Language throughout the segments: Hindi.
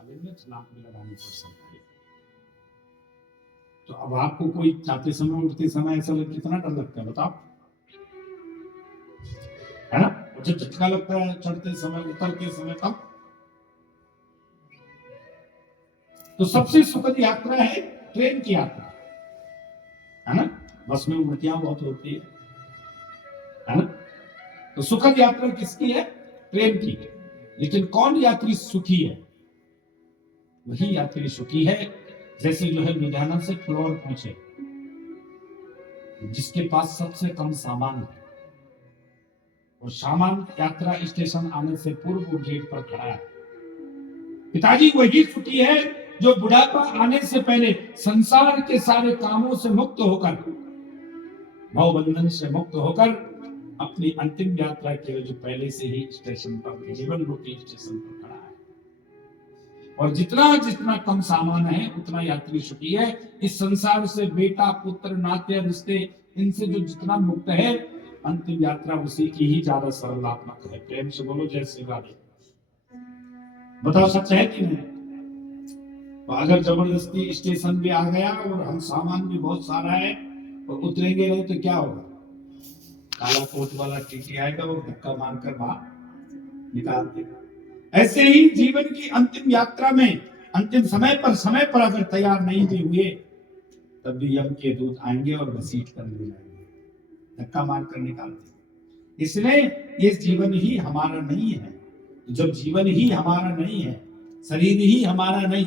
थाली में छलांग भी लगानी पड़ सकती है। तो अब आपको कोई जाते समय उठते समय ऐसा लग कितना डर लगता है बताओ, है ना? मुझे झटका लगता है चढ़ते समय उतरते समय तब। तो सबसे सुखद यात्रा है ट्रेन की यात्रा, है ना? बस में उल्टियां बहुत होती है ना? तो सुखद यात्रा किसकी है? ट्रेन की। लेकिन कौन यात्री सुखी है? वही यात्री सुखी है जैसे जो है लुधियाना से फ्लोर पहुंचे, जिसके पास सबसे कम सामान है और सामान यात्रा स्टेशन आने से पूर्व गेट पर खड़ा है। पिताजी वही सुखी है जो बुढ़ापा आने से पहले संसार के सारे कामों से मुक्त होकर, भवबंधन से मुक्त होकर अपनी अंतिम यात्रा के लिए जो पहले से ही स्टेशन पर, जीवन रूपी स्टेशन पर खड़ा है। और जितना जितना कम सामान है उतना यात्री सुखी है। इस संसार से बेटा पुत्र नाते रिश्ते इनसे जो जितना मुक्त है, अंतिम यात्रा उसी की ही ज्यादा सरलात्मक है। प्रेम से बोलो जय श्री राधे। बताओ सच है कि नहीं? तो अगर जबरदस्ती स्टेशन भी आ गया और हम सामान भी बहुत सारा है और उतरेंगे नहीं तो क्या होगा? काला कोट वाला टीटी आएगा और धक्का मारकर बाहर निकाल देगा। ऐसे ही जीवन की अंतिम यात्रा में अंतिम समय पर अगर तैयार नहीं भी हुए, तब भी यम के दूत आएंगे और घसीट कर ले जाएंगे, धक्का मारकर निकाल देंगे। इसलिए ये जीवन ही हमारा नहीं है। जब जीवन ही हमारा नहीं है, शरीर ही हमारा नहीं,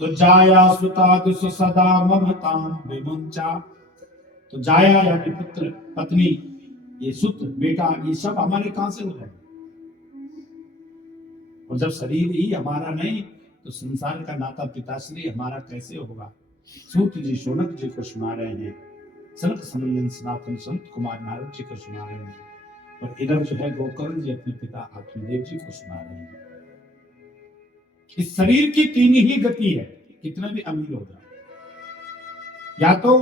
तो जाया सुता दुस सदा ममताम विमुंचा। तो जाया यानी पुत्र पत्नी, ये सुत बेटा, ये सब हमारे कहां से हो जाएंगे? और जब शरीर ही हमारा नहीं, तो संसार का नाता पिताश्री हमारा कैसे होगा? सूत जी शौनक जी को सुना रहे हैं, सनत सनंदन सनातन संत कुमार नारद जी को सुना रहे हैं, और इधर जो है गोकर्ण जी अपने पिता आत्मदेव जी को सुना रहे हैं। इस शरीर की तीन ही गति है, कितना भी अमीर हो जाए, या तो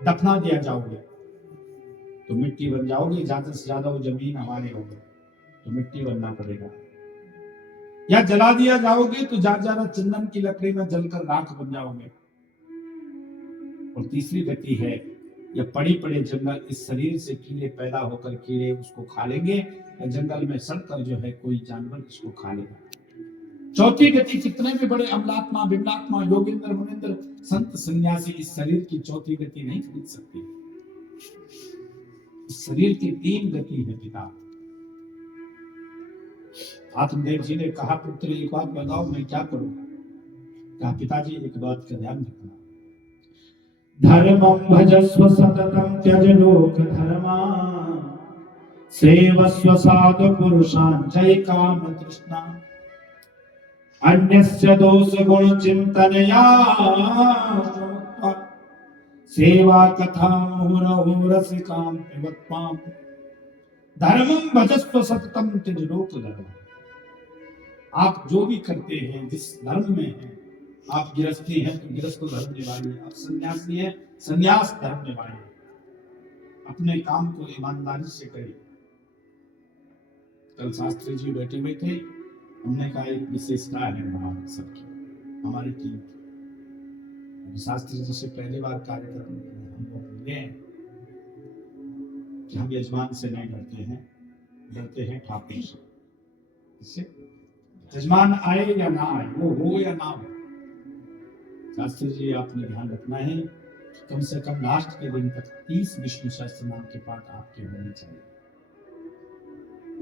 दफना दिया जाओगे तो मिट्टी बन जाओगे, ज्यादा से ज्यादा वो जमीन हमारी होगी तो मिट्टी बनना पड़ेगा, या जला दिया जाओगे तो ज्यादा चंदन की लकड़ी में जलकर राख बन जाओगे। और तीसरी गति है, या पड़ी पड़े जंगल, इस शरीर से कीड़े पैदा होकर कीड़े उसको खा लेंगे, या जंगल में सड़कर जो है कोई जानवर इसको खा लेगा। चौथी गति, कितने भी बड़े अमलात्मा बिमलात्मा योगिंद्र मुनिंद्र संत सन्यासी इस शरीर की चौथी गति नहीं खरीद सकते। इस शरीर की तीन गति है पिता। आत्मदेव जी ने कहा पुत्र एक बात बताओ मैं क्या करूं? कहा पिताजी एक बात का ध्यान रखना, धर्मं भजस्व सततं त्यज लोक धर्मा, सेवस्व साधु पुरुषान् जय काम तृष्णा, अन्यस्य दोष गुण चिंतनया सेवा कथा मुहुरहु रसिकां पिबत्वाम्। धर्मं भजस्व सततं त्यज लोक धर्मा। आप जो भी करते हैं, जिस धर्म में हैं, आप गृहस्थी हैं तो गृहस्थ धर्म निभाइए, आप सन्यासी हैं सन्यास धर्म निभाइए, अपने काम को ईमानदारी से करिए। कल शास्त्री जी बैठे हुए थे, हमने कहा एक विशेषता है हमारे सबकी, हमारी टीम की। शास्त्री जी से पहली बार कार्य करने के लिए हम लोग मिले हैं कि हम यजमान से नहीं डरते हैं, डरते हैं ठाकुर से। इससे यजमान आए या ना आए, वो हो या ना हो, शास्त्री जी आपने ध्यान रखना है कि कम से कम लास्ट के दिन तक 30 विष्णु सहस्त्र नाम के पाठ आपके होने चाहिए।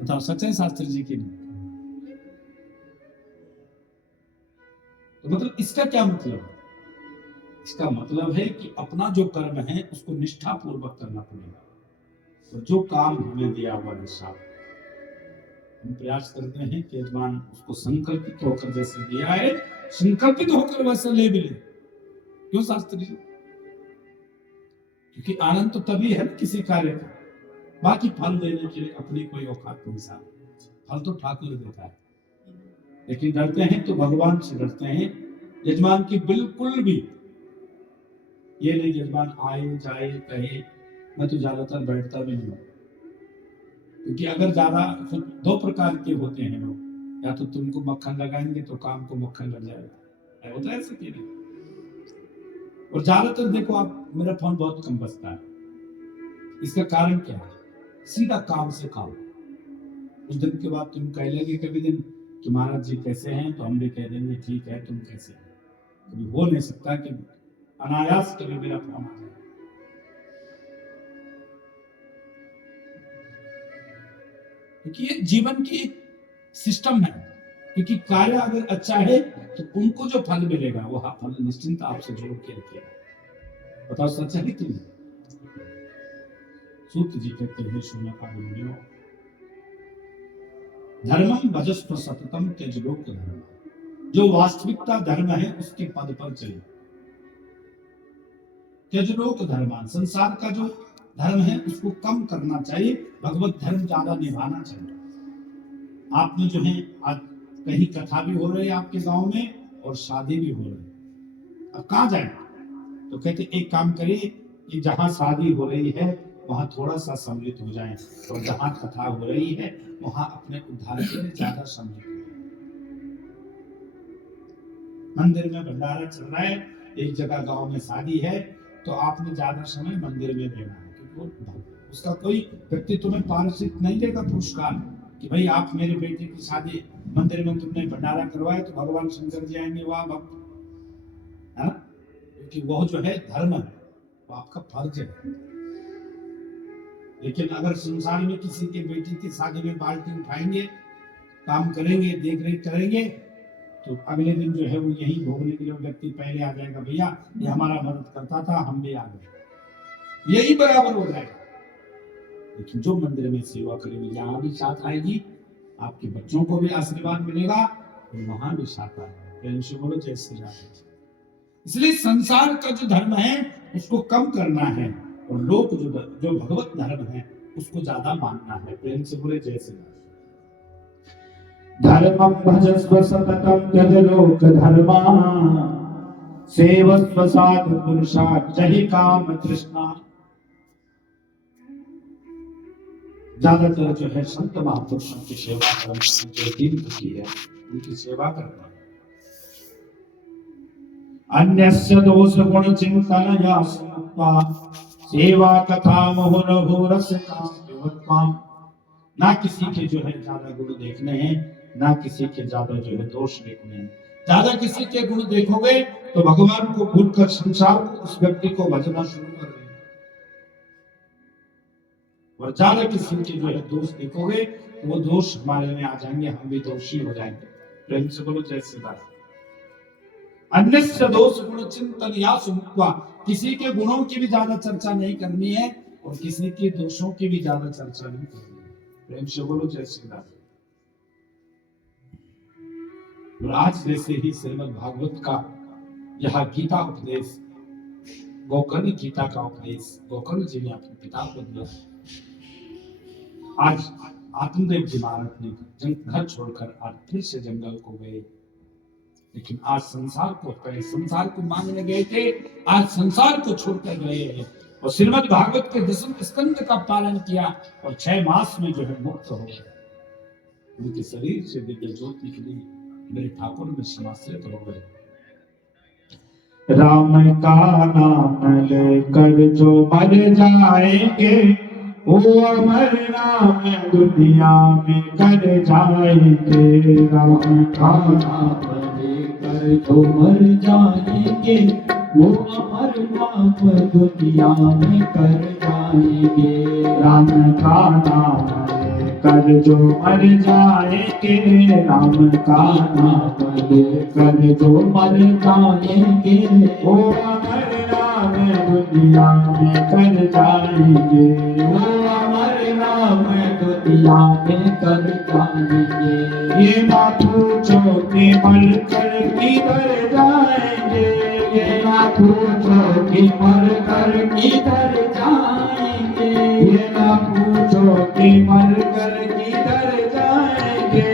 बताओ सच है शास्त्री जी की नहीं? तो मतलब इसका क्या मतलब है? इसका मतलब है कि अपना जो कर्म है उसको निष्ठा पूर्वक करना पड़ेगा, और जो काम हमें दिया हुआ है साहब, हम प्रयास करते हैं कि यजमान उसको संकल्पित होकर जैसे दिया है, संकल्पित होकर वैसे ले भी ले। क्यों शास्त्री जी? क्योंकि आनंद तो तभी है किसी कार्य का, बाकी फल देने के लिए अपनी कोई औकात नहीं साहब, फल तो ठाकुर देता है। लेकिन डरते हैं तो भगवान से डरते हैं, यजमान की बिल्कुल भी ये नहीं यजमान आए जाए कहे। मैं तो ज्यादातर बैठता भी नहीं हूं, क्योंकि अगर ज्यादा दो प्रकार के होते हैं लोग, या तो तुमको मक्खन लगाएंगे तो काम को मक्खन लग जाएगा, होता है ऐसा कि नहीं? और ज्यादातर देखो आप, मेरा फोन बहुत कम बजता है, इसका कारण क्या है? सीधा काम से काम। उस दिन के बाद तुम कह लेंगे कभी दिन कि महाराज जी कैसे हैं, तो हम भी कह देंगे ठीक है, तुम कैसे हैं। कभी हो नहीं सकता कि अनायास कभी मेरा फोन आ जाए। क्योंकि ये जीवन की एक सिस्टम है, क्योंकि कार्य अगर अच्छा है तो उनको जो फल मिलेगा वो फल निश्चिंत आपसे जोड़ के रखेगा। बताओ सच है कि नहीं? सूत जी कहते हैं सुना का मुनियो, धर्मम भजस्व सततम त्यजलोक धर्म। जो वास्तविकता धर्म है उसके पद पर चले। त्यजलोक धर्म, संसार का जो धर्म है उसको कम करना चाहिए, भगवत धर्म ज्यादा निभाना चाहिए। आपने जो है आज कहीं कथा भी हो रही है आपके गांव में और शादी भी हो रही है, अब कहाँ जाए? तो कहते एक काम करिए कि जहां शादी हो रही है वहां थोड़ा सा सम्मिलित हो जाए, और जहां कथा हो रही है वहां अपने उद्धार के लिए ज्यादा सम्मिलित हो जाए। मंदिर में भंडारा चल रहा है, एक जगह गांव में शादी है, तो आपने ज्यादा समय मंदिर में देना है, क्योंकि उसका कोई व्यक्ति तुम्हें पारिश्रमिक नहीं देगा पुरस्कार कि भाई आप मेरे बेटे की शादी मंदिर में तुमने भंडारा करवाया तो भगवान शंकर जी आएंगे, वाह भक्त, है ना? क्योंकि वह जो है धर्म है, वो आपका फर्ज है। लेकिन अगर संसार में किसी के बेटी की शादी में बाल्टी उठाएंगे, काम करेंगे, देख रेख करेंगे, तो अगले दिन जो है वो यही भोगने के लिए व्यक्ति पहले आ जाएगा, भैया ये हमारा मदद करता था, हम भी आ गए, यही बराबर हो जाएगा। लेकिन जो मंदिर में सेवा करेंगे, यहाँ भी साथ आएगी, आपके बच्चों को भी आशीर्वाद मिलेगा और वहां भी साथ आएगा। प्रेम से बोलो जय श्री राम। इसलिए संसार का जो धर्म है उसको कम करना है, और लोक जो भगवत धर्म है उसको ज्यादा मानना है। प्रेम से बोले जय श्री राम। धर्मं भजस्व सततं त्यजलोक धर्मा, सेवस्व साधु पुरुषा जहि काम तृष्णा। ज्यादातर जो है संत महापुरुषों की सेवा करना, जो दीन दुखी है उनकी सेवा करना। अन्यस्य दोष गुण चिंतन या समत्वा, सेवा कथा मुहुरहुरस काम। ना किसी के जो है ज्यादा गुण देखने हैं, ना किसी के ज्यादा जो है दोष देखने हैं। ज्यादा किसी के गुण देखोगे तो भगवान को भूलकर संसार को, उस व्यक्ति को भजना शुरू कर देंगे, और ज्यादा किसी के जो है दोष देखोगे तो वो दोष हमारे में आ जाएंगे, हम भी दोषी हो जाएंगे। प्रेम से बोलो जय श्री राम। अन्यस्य दोष गुण चिंतन या सुमुक्त्वा, किसी के गुणों की भी ज्यादा चर्चा नहीं करनी है और किसी के दोषों की भी ज्यादा चर्चा नहीं करनी है। प्रेम से बोलो जय श्री राम। आज जैसे ही श्रीमद् भागवत का यह गीता उपदेश, गोकर्ण गीता का उपदेश गोकर्ण जी ने अपने पिता को दिया। आज आत्मदेव जी महाराज ने घर छोड़कर आज फिर से जंगल को गए, लेकिन आज संसार को मांगने गए थे, आज संसार को छोड़कर गए हैं और श्रीमद् भागवत के 10वें स्कंद का पालन किया और 6 मास में जो है मुक्त हो गए। उनके शरीर से दिव्य ज्योति निकली, मेरे ठाकुर में समाश्रित हो गए। राम का नाम लेकर जो मर जाएंगे, वो अमर नाम दुनिया में कर जाएंगे। राम का नाम लेकर जो मर जाएंगे, वो अमर नाम दुनिया में कर जाएंगे। राम का नाम कर जो मर जाएंगे, राम का नाम लेकर जो मर जाएंगे, वो अमर नाम दुनिया में कर जाएंगे। वो अमर नाम दुनिया में कर जाएंगे। ये ना पूछो कि मर कर किधर जाएंगे, ये ना पूछो कि मर कर किधर जाएंगे, ये ना पूछो कि मर कर किधर जाएंगे,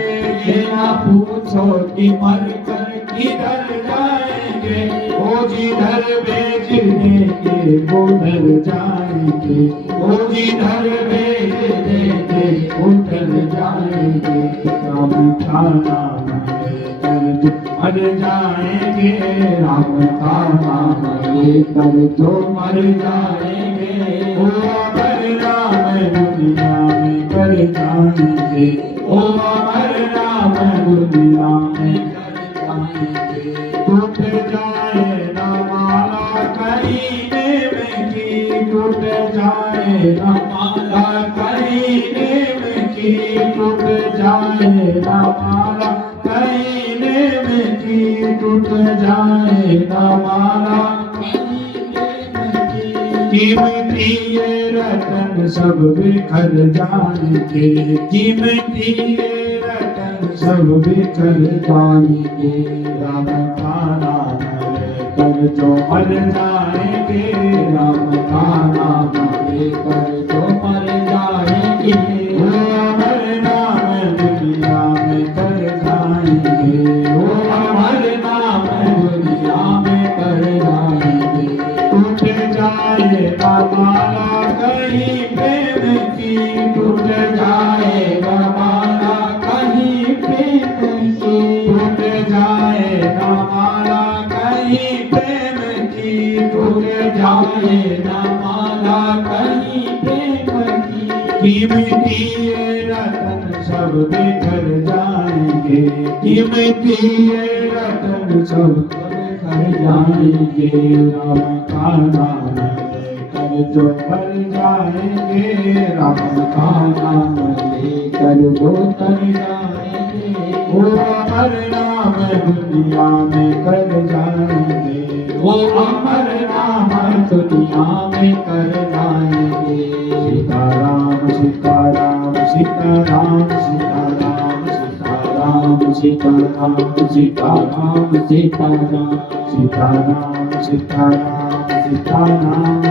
ये ना पूछो कि मर कर किधर जाएंगे। वो जिधर भेज देंगे उधर जाएंगे, वो जिधर भेज देंगे उधर जाएंगे, राम का नाम लेकर जो मर जाएंगे, राम का नाम लेकर जो मर जाएंगे, ओ अमर नाम दुनिया में कर जाएंगे, ओ अमर नाम दुनिया में कर जाएंगे। टूट जाए ना माला करीने में की, टूट जाए ना माला करीने में की, टूट जाए ना माला करीने में की, टूट जाए ना माला करीने में की। कीमती ये रतन सब बिखर जाएंगे, कीमती ये रतन सब बिखर जाएंगे, राम का नाम लेकर जो मर जाएंगे, राम का नाम लेकर जो मर जाएंगे, वो अमर नाम दुनिया में कर जाएंगे, वो अमर नाम दुनिया में कर जाएंगे। टूट जाए ना माला कहीं प्रेम की, टूट जाए ना माला कहीं प्रेम की, टूट जाए ना माला कहीं प्रेम की, टूट जाए ना माला कहीं प्रेम की। कीमती ये रतन सब बिखर जाएंगे, कीमती ये रतन सब बिखर जाएंगे, राम का नाम लेकर जो मर जाएंगे, राम का नाम लेकर जो तर जाएंगे, वो अमर नाम दुनिया में कर जाएंगे, वो अमर नाम दुनिया में कर जाएंगे। सीताराम सीताराम सीताराम सीताराम सीताराम सीताराम सीताराम सीताराम सीताराम सीताराम सीताराम सीताराम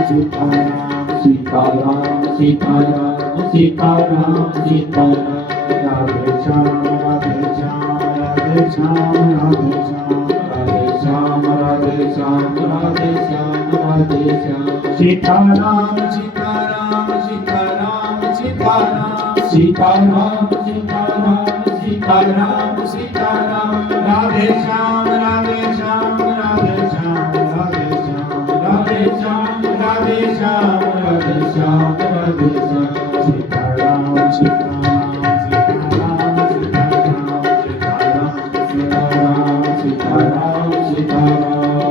सीताराम सीताराम सीताराम सीताराम। राधे श्याम राधे श्याम राधे श्याम राधे श्याम राधे श्याम राधे श्याम राधे श्याम राधे श्याम। सीताराम सीताराम सीताराम सीताराम सीताराम सीताराम सीताराम सीताराम। राधे श्याम राधे श्याम राधे श्याम राधे श्याम राधे श्याम राधे श्याम राधे श्याम राधे श्याम। सीताराम सीताराम सीताराम सीताराम सीताराम सीताराम सीताराम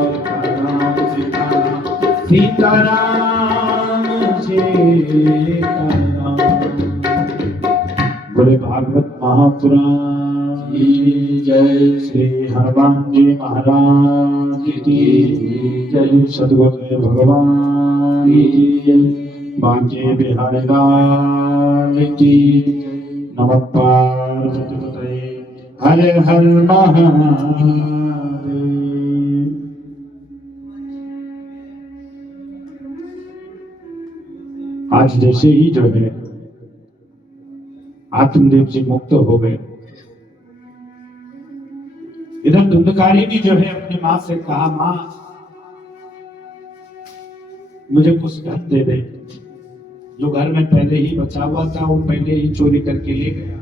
सीताराम सीताराम सीताराम। बोले भागवत महापुराण की जय। श्री हनुमान जी महाराज की जय। सद्गुरु भगवान की जय। बांके बिहारी लाल की नमः पार्वती। हर हर महादेव। आज जैसे ही जो है आत्मदेव जी मुक्त हो गए, इधर धुंधकारी भी जो है अपनी मां से कहा, मां मुझे कुछ धन दे दे। जो घर में पहले ही बचा हुआ था वो पहले ही चोरी करके ले गया।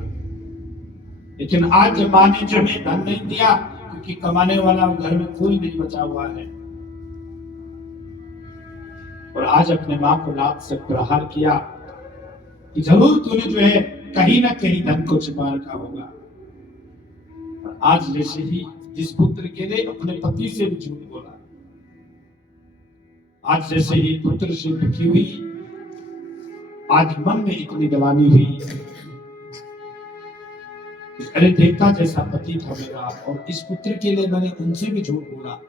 लेकिन आज मां ने जो है धन नहीं दिया, क्योंकि कमाने वाला घर में कोई नहीं बचा हुआ है। और आज अपने मां को लात से प्रहार किया कि जरूर तूने जो है कहीं ना कहीं धन को छिपा रखा होगा। और आज जैसे ही जिस पुत्र के लिए अपने पति से भी झूठ बोला, आज जैसे ही पुत्र से दुखी हुई, आज मन में इतनी गलानी हुई, अरे देवता जैसा पति था मेरा, और इस पुत्र के लिए मैंने उनसे भी झूठ बोला।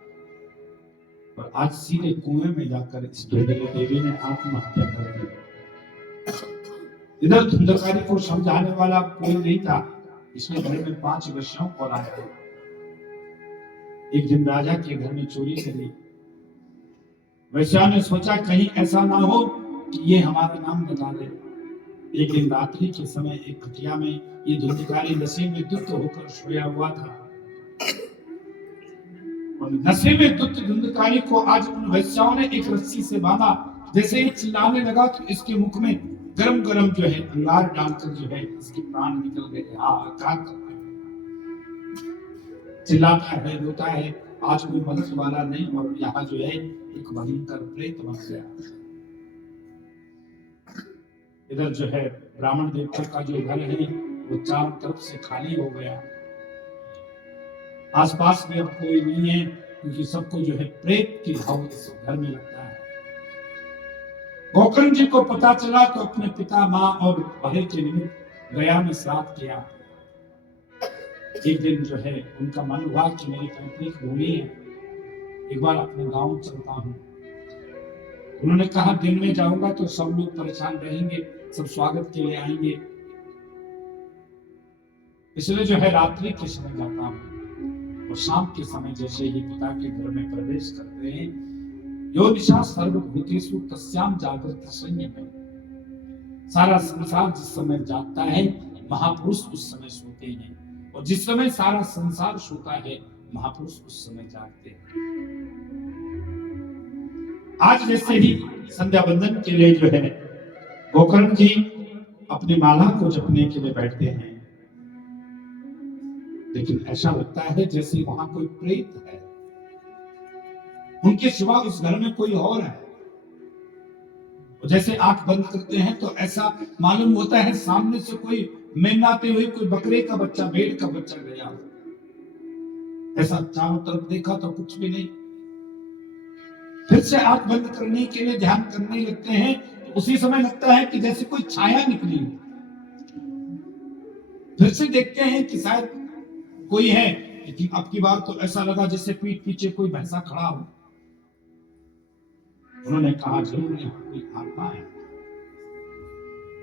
और आज सीधे कुएं में जाकर इस दुर्गले देवी ने आत्महत्या कर दी। इधर धुंधकारी को समझाने वाला कोई नहीं था, इसने घर में 5 वैश्याओं को लाया। एक दिन राजा के घर में चोरी करी। वैश्या ने सोचा कहीं ऐसा ना हो कि ये हमारा नाम बता दे। एक दिन रात्रि के समय एक खटिया में ये धुंधकारी नशे में धुत होकर सोया हुआ था। और नशे में धुत धुंधकारी को आज उन वैश्याओं ने एक रस्सी से बांधा। जैसे ही चिल्लाने लगा तो इसके मुख में गरम गरम जो है अंगार डालकर जो है इसके प्राण निकल गए। क्या चिल्लाता है, रोता है, आज कोई मदद वाला नहीं, और यहाँ जो है एक भयंकर प्रेत बन गया। इधर जो है ब्राह्मण देवता का जो घर है वो चारों तरफ से खाली हो गया। आसपास में अब कोई नहीं है, क्योंकि सबको जो है प्रेत की भाव इस घर में लगता है। गोकर्ण जी को पता चला तो अपने पिता, माँ और भाई के निमित्त गया में श्राद्ध किया। एक दिन जो है उनका मन हुआ कि मेरी पैतृक भूमि है, एक बार अपने गांव चलता हूँ। उन्होंने कहा दिन में जाऊंगा तो सब लोग परेशान रहेंगे, सब स्वागत के लिए आएंगे, इसलिए जो है रात्रि के समय जाता हूँ। और शाम के समय जैसे ही पिता के घर में प्रवेश करते हैं, यो निशा सर्वभूतेषु तस्याम जागृत संयम, सारा संसार जिस समय जागता है महापुरुष उस समय सोते हैं, और जिस समय सारा संसार सोता है महापुरुष उस समय जागते हैं। आज जैसे ही संध्या बंदन के लिए जो है गोकर्ण जी अपनी माला को जपने के लिए बैठते हैं, लेकिन ऐसा लगता है जैसे वहां कोई प्रेत है, उनके सिवा उस घर में कोई और है। जैसे आंख बंद करते हैं तो ऐसा मालूम होता है सामने से कोई मेमनाते हुए कोई बकरे का बच्चा, भेड़ का बच्चा गया। ऐसा चारों तरफ देखा तो कुछ भी नहीं। फिर से आंख बंद करने के लिए ध्यान करने लगते हैं, तो उसी समय लगता है कि जैसे कोई छाया निकली। फिर से देखते हैं कि शायद कोई है, लेकिन अब की बार तो ऐसा लगा जैसे पीठ पीछे कोई भैंसा खड़ा हो। उन्होंने कहा जरूर यहाँ कोई आत्मा है।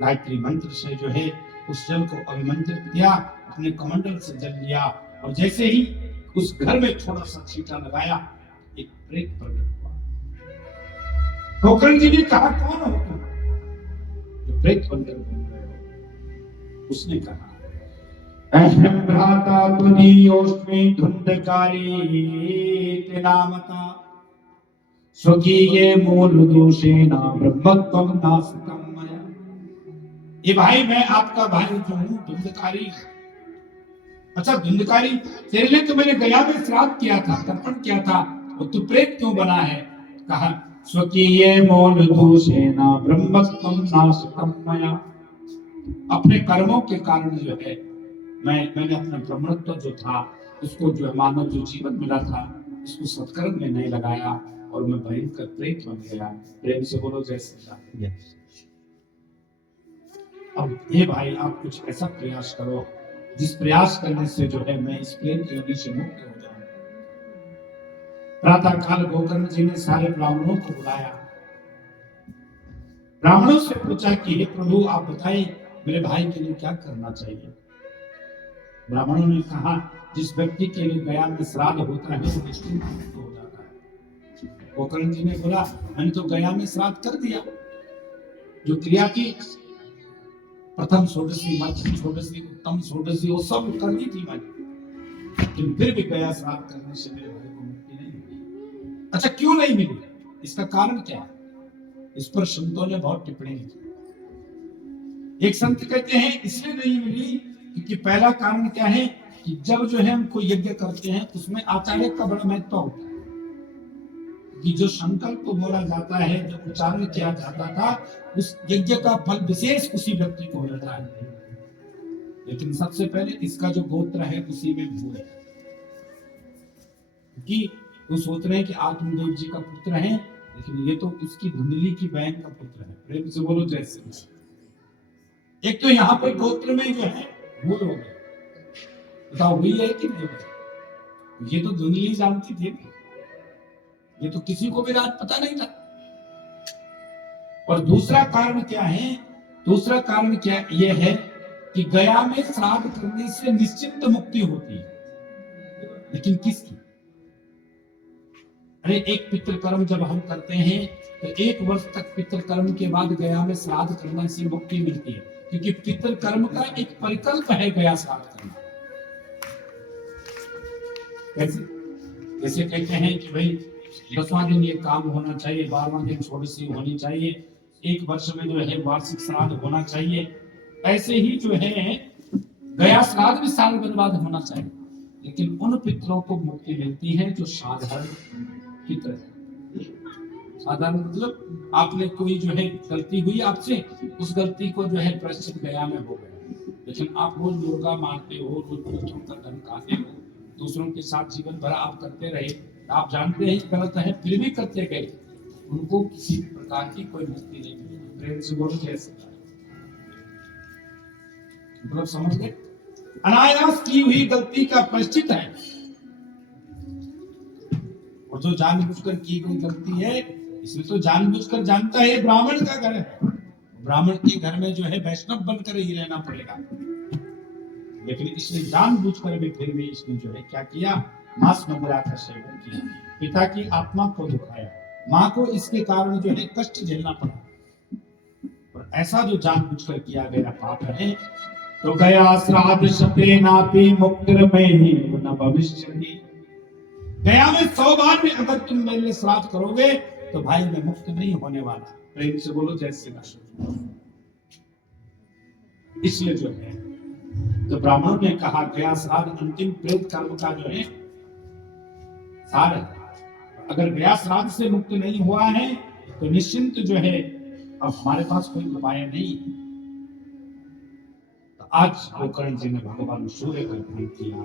गायत्री मंत्र से जो है उस जल को अभिमंत्रित किया, अपने कमंडल से जल लिया, और जैसे ही उस घर में थोड़ा सा छींटा लगाया, एक प्रेत प्रकट हुआ। गोकर्ण जी ने कहा कौन हो तुम जो प्रेत बनकर घूम रहे हो? उसने कहा अहम भ्राता तुदीयोस्मि धुंधकारी नामता स्वकीये मूल दोषेण ब्रह्मत्वं नास्तं मया। ये भाई मैं आपका भाई जो हूँ धुंधकारी। अच्छा धुंधकारी, तेरे लिए तो मैंने गया में श्राद्ध किया था, तर्पण किया था, और तू प्रेत क्यों बना है? कहा स्वकीये मूल दोषेण ब्रह्मत्वं नास्तं मया। अपने कर्मों के कारण जो है मैंने अपना ब्रह्मत्व जो था उसको, जो मानव जो जीवन मिला था उसको सत्कर्म में नहीं लगाया, और मैं भयंकर प्रेत बन गया। प्रेम से बोलो जय श्री राम। अब ये भाई आप कुछ ऐसा प्रयास करो जिस प्रयास करने से जो है मैं इस प्रेत योनि से मुक्त हो जाऊं। प्रातः काल गोकर्ण जी ने सारे ब्राह्मणों को बुलाया, ब्राह्मणों से पूछा कि हे प्रभु आप बताएं मेरे भाई के लिए क्या करना चाहिए। ब्राह्मणों ने कहा जिस व्यक्ति के लिए गया में श्राद्ध होता है वो निश्चिंत हो जाता है। गोकर्ण जी ने बोला मैंने तो गया में श्राद्ध कर दिया, जो क्रिया की प्रथम षोडशी, मध्यम षोडशी, उत्तम षोडशी, वो सब कर दी थी मैंने, लेकिन फिर भी गया श्राद्ध करने से मेरे भाई को मुक्ति नहीं मिली। अच्छा क्यों नहीं मिली, इसका कारण क्या है? इस पर संतों ने बहुत टिप्पणी लिखी। एक संत कहते हैं इसलिए नहीं मिली क्योंकि पहला कारण क्या है कि जब जो है हम कोई यज्ञ करते हैं उसमें आचार्य का बड़ा महत्व होता है, कि जो संकल्प बोला जाता है, जो उच्चारण किया जाता था, उस यज्ञ का फल विशेष उसी व्यक्ति को मिलता है। लेकिन सबसे पहले इसका जो गोत्र है उसी में भूल है, कि वो सोच रहे हैं कि आत्मदेव जी का पुत्र है, लेकिन ये तो उसकी धुंधली की बहन का पुत्र है। प्रेम से बोलो जय श्री राम। एक तो यहाँ पर गोत्र में जो है भूल हो गई, बताओ हुई है कि नहीं? ये तो धुंधली जानती थी, ये तो किसी को भी रात पता नहीं था। और दूसरा कारण क्या है? दूसरा कारण क्या ये है कि गया में श्राद्ध करने से निश्चिंत मुक्ति होती है, लेकिन किसकी? अरे एक पितृकर्म जब हम करते हैं तो 1 वर्ष तक पितृकर्म के बाद गया में श्राद्ध करने से मुक्ति मिलती है, क्योंकि पितृकर्म का एक परिकल्प है गया श्राद्ध करना। जैसे कहते हैं कि भाई 10वां दिन ये काम होना चाहिए, 12वां दिन षोडशी होनी चाहिए, एक वर्ष में जो है वार्षिक श्राद्ध होना चाहिए, ऐसे ही जो है गया श्राद्ध भी साल बर्बाद होना चाहिए। लेकिन उन पितरों को मुक्ति मिलती है जो साधारण पितर है। साधारण मतलब आपने कोई जो है गलती हुई आपसे, उस गलती को जो है प्रायश्चित गया में हो गया, लेकिन आप रोज मुर्गा मारते हो, रोज दूसरों का धन खाते हो, दूसरों के साथ जीवन भर आप करते रहे, आप जानते हैं गलत है फिर भी करते गए, उनको किसी प्रकार की कोई मुक्ति नहीं मिली। प्रेम से बोलो कैसे, मतलब समझ गए, अनायास की हुई गलती का प्रायश्चित है। और जो जानबूझकर की गई गलती है, इसमें तो जानबूझकर जानता है ब्राह्मण का घर है, ब्राह्मण के घर में जो है वैष्णव बनकर ही रहना पड़ेगा, लेकिन इसने जानबूझकर भी फिर भी इसने जो है क्या किया, मांस मंदिरा का सेवन किया, पिता की आत्मा को दुखाया, मां को इसके कारण जो है कष्ट झेलना पड़ा। और ऐसा जो जानबूझकर किया गया पाप है, तो गया श्राद्ध शते नापि मुक्तिर्मेहि न भविष्यति। गया में 100 बार में अगर तुम मेरे लिए श्राद्ध करोगे तो भाई मैं मुक्त नहीं होने वाला। प्रेम से बोलो जय श्री कृष्ण। इसलिए जो है तो ब्राह्मणों ने कहा गया श्राद्ध अंतिम प्रेत कर्म का जो है सार है। अगर गया श्राद्ध से मुक्त नहीं हुआ है तो निश्चिंत जो है अब हमारे पास कोई उपाय नहीं। तो आज गोकर्ण जी ने भगवान सूर्य का ध्यान किया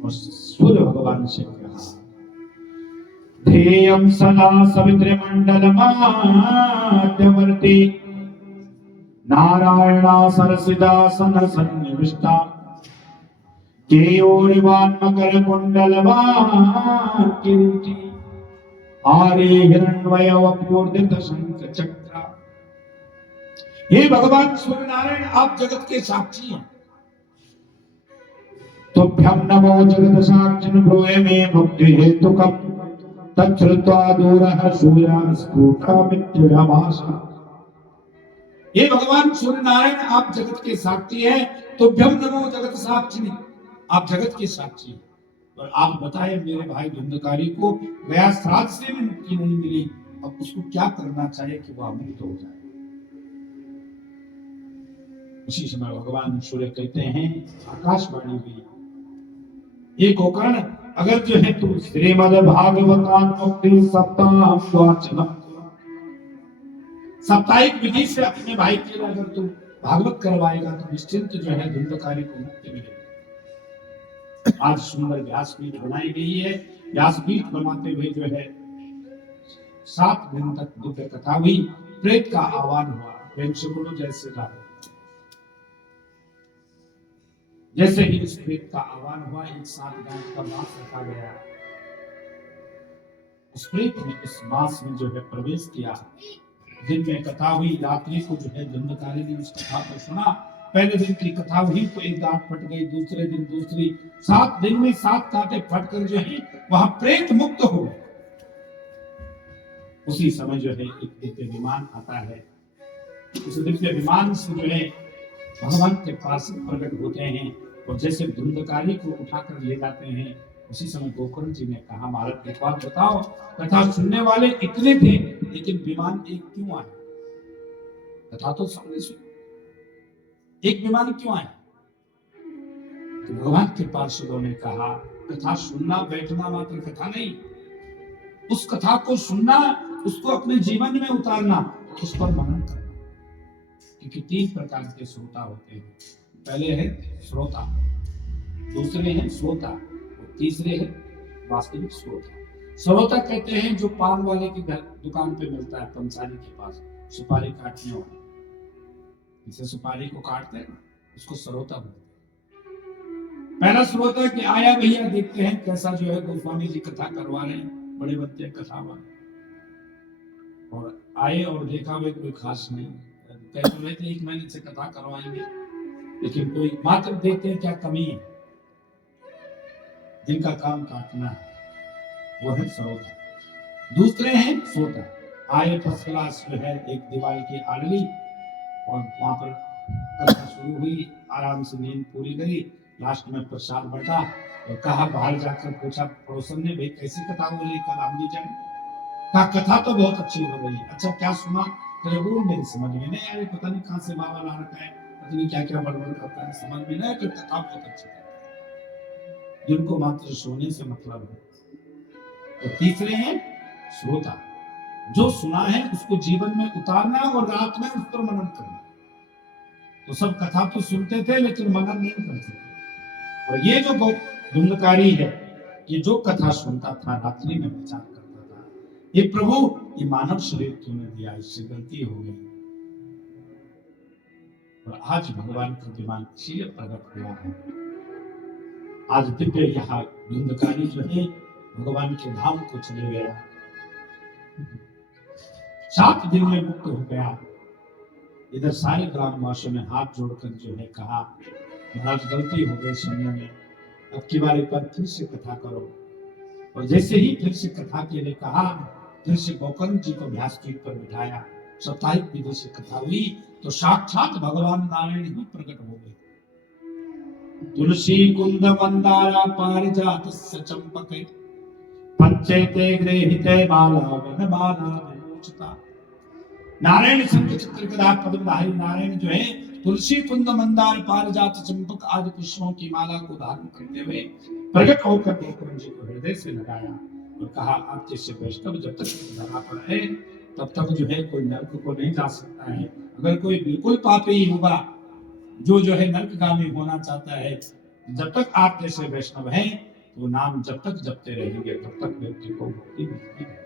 और सूर्य भगवान से कहा, ध्येयं सदा सवितृमण्डलमाद्यवर्ती नारायणा सरसिदासन सन्निविष्टा केयोरिवान् मकरकुण्डलवान् किरीटी आरे हिरण्मयवपूर्णित शंख चक्र। हे भगवान सूर्य नारायण, आप जगत के साक्षी हैं, तुभ्यं नमो जगत साक्षिन् ब्रूहि मे मुक्ति हेतुकम् तच्छ्रुत्वा दूरः सूर्यः स्फुटमित्यभाषा। हे भगवान सूर्य नारायण, आप जगत के साक्षी हैं, तुभ्यं नमो जगत साक्षिन्, आप जगत के साक्षी हैं। और आप बताएं मेरे भाई धुंधकारी को गया श्राद्ध से भी मुक्ति नहीं मिली, अब उसको क्या करना चाहिए कि वह मुक्त हो जाए। उसी समय भगवान सूर्य कहते हैं, आकाशवाणी हुई, ये गोकर्ण अगर जो है तू श्रीमद् भागवतान मुक्ति सप्ताह साप्ताहिक विधि से अपने भाई के लिए अगर तू भागवत करवाएगा तो निश्चिंत जो है धुंधकारी को मुक्ति मिलेगी। आज सुंदर व्यासपीठ बनाई गई है, व्यासपीठ बनाते हुए जो है 7 दिन तक दिव्य कथा हुई, प्रेत का आह्वान हुआ। प्रेम से बोलो जय श्री राम। जैसे ही इस प्रेत का आह्वान हुआ, एक 7 गांव का बांस रखा गया, उस प्रेत ने इस बांस में जो है प्रवेश किया। दिन में कथा हुई, रात्रि को जो है धुंधकारी ने उस कथा को सुना। पहले दिन की कथा हुई तो एक गांठ फट गई, दूसरे दिन दूसरी, 7 दिन में 7 गांठें फटकर जो है वहां प्रेत मुक्त हो। उसी समय जो है एक दिव्य विमान आता है, उस दिव्य विमान से जो है भगवान के पास प्रकट होते हैं और जैसे धुंधकारी को उठाकर ले जाते हैं। उसी समय गोकर्ण जी ने कहा, महाराज एक बात बताओ, कथा सुनने वाले इतने थे लेकिन विमान एक क्यों आया? कथा तो सबने सुनी, एक विमान क्यों आया? तो भगवान के पार्षदों ने कहा, कथा सुनना बैठना मात्र कथा नहीं, उस कथा को सुनना, उसको अपने जीवन में उतारना, उस पर मनन करना। क्योंकि 3 प्रकार के श्रोता होते हैं, पहले है श्रोता, दूसरे हैं श्रोता और तीसरे है वास्तविक श्रोता। श्रोता कहते हैं जो पान वाले की दुकान पे मिलता है, पंसारी के पास सुपारी काटने वाला, इसे सुपारी को काटते हैं उसको श्रोता बोलते हैं। पहला श्रोता कि आया भैया देखते हैं कैसा जो है गोस्वामी जी कथा करवा रहे हैं, बड़े बच्चे कथा वाले, और आए और देखा वे कोई खास नहीं, कहते हुए थे 1 महीने से कथा करवाएंगे लेकिन कोई मात्र देखते हैं क्या कमी है। जिनका काम काटना है वो है श्रोता। दूसरे हैं श्रोता, आए फर्स्ट क्लास जो है एक दीवार की आड़ली और वहां पर कथा शुरू हुई, आराम से नींद पूरी करी, लास्ट में प्रसाद बटा और कहा, बाहर जाकर पूछा पड़ोसन ने, भाई कैसी कथा हो रही, कल हम भी जाएंगे। कथा तो बहुत अच्छी हो रही है, अच्छा क्या सुना? तेरे वो मेरी समझ में नहीं आया, पता नहीं कहां से बाबा ला रखा है, पता नहीं क्या क्या बड़बड़ करता है, समझ में नहीं आया कि कथा बहुत अच्छी है। जिनको मात्र सोने से मतलब है। और तीसरे हैं श्रोता, जो सुना है उसको जीवन में उतारना और रात में उस पर मनन करना। तो सब कथा तो सुनते थे लेकिन मनन नहीं करते थे। और ये जो धुंधकारी है, ये जो कथा सुनता था रात्रि में विचार करता था, ये प्रभु ये मानव शरीर तूने दिया, इससे गलती हो गई। और आज भगवान का विमान इसीलिए प्रकट हुआ है। आज दिव्य यहाँ धुंधकारी जो है भगवान के धाम को चले गया, 7 दिन में मुक्त हो गया। इधर सारे ग्रामवासियों ने हाथ जोड़कर जो है कहा, महाराज गलती हो गई सुनने में, अब की बार एक बार फिर से कथा करो। और जैसे ही फिर से कथा के लिए कहा, फिर से गोकर्ण जी को व्यासपीठ पर बिठाया, साप्ताहिक विधि से कथा हुई, तो साक्षात भगवान नारायण ही प्रकट हो गए। तुलसी कुंद मंदारा पारिजात चंपक पंचेते गृहीते माला वनमाला विमोचता। नारायण शंख चक्र गदा पद्मधारी नारायण जो है तुलसी कुंद मंदार पारिजात चंपक आदि पुष्पों की माला को धारण करते हुए प्रकट होकर गोकर्ण जी को हृदय से लगाया और कहा, आप जैसे वैष्णव जब तक धरा पर है तब तक जो है कोई नरक को नहीं जा सकता है। अगर कोई बिल्कुल पापी होगा जो है नरकगामी होना चाहता है, जब तक आप जैसे वैष्णव हैं वो नाम जब तक जपते रहेंगे तब तक व्यक्ति को मुक्ति मिलती है।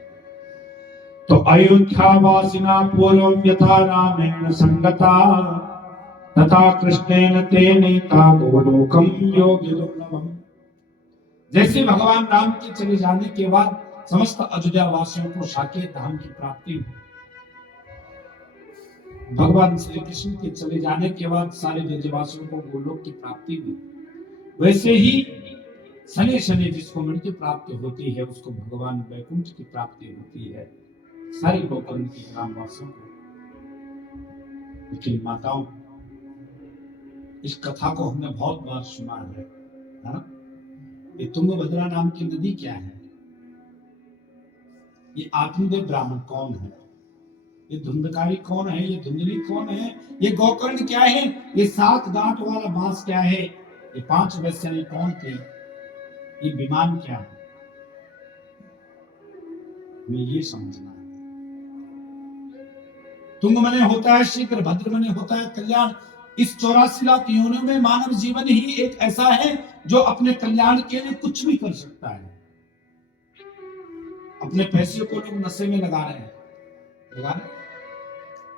तो अयोध्यावासिना पूर्वं यथा रामेण संगता तथा कृष्णेन तेनैता गोलोकं योगी दुर्लभम्। जैसे भगवान राम के चले जाने के बाद समस्त अयोध्या वासियों को साकेत धाम की प्राप्ति हुई, भगवान श्री कृष्ण के चले जाने के बाद सारे ब्रजवासियों को गोलोक की प्राप्ति हुई, वैसे ही शनि शनि जिसको मृत्यु प्राप्ति होती है उसको भगवान वैकुंठ की प्राप्ति होती है, सारे गोकर्ण की ग्रामवासियों को। लेकिन माताओं, इस कथा को हमने बहुत बार सुना है ना? ये तुंगभद्रा नाम की नदी क्या है? ये आत्मदेव ब्राह्मण कौन है? ये धुंधकारी कौन है? ये धुंधली कौन है? ये गोकर्ण क्या है? ये 7 गांठ वाला बांस क्या है? ये 5 वैश्य कौन थे? ये विमान क्या है? हमें ये समझना है। तुंग मने होता है शीघ्र, भद्र मने होता है कल्याण। इस 84 लाख योनियों में मानव जीवन ही एक ऐसा है जो अपने कल्याण के लिए कुछ भी कर सकता है। अपने पैसे को लोग नशे में लगा रहे हैं,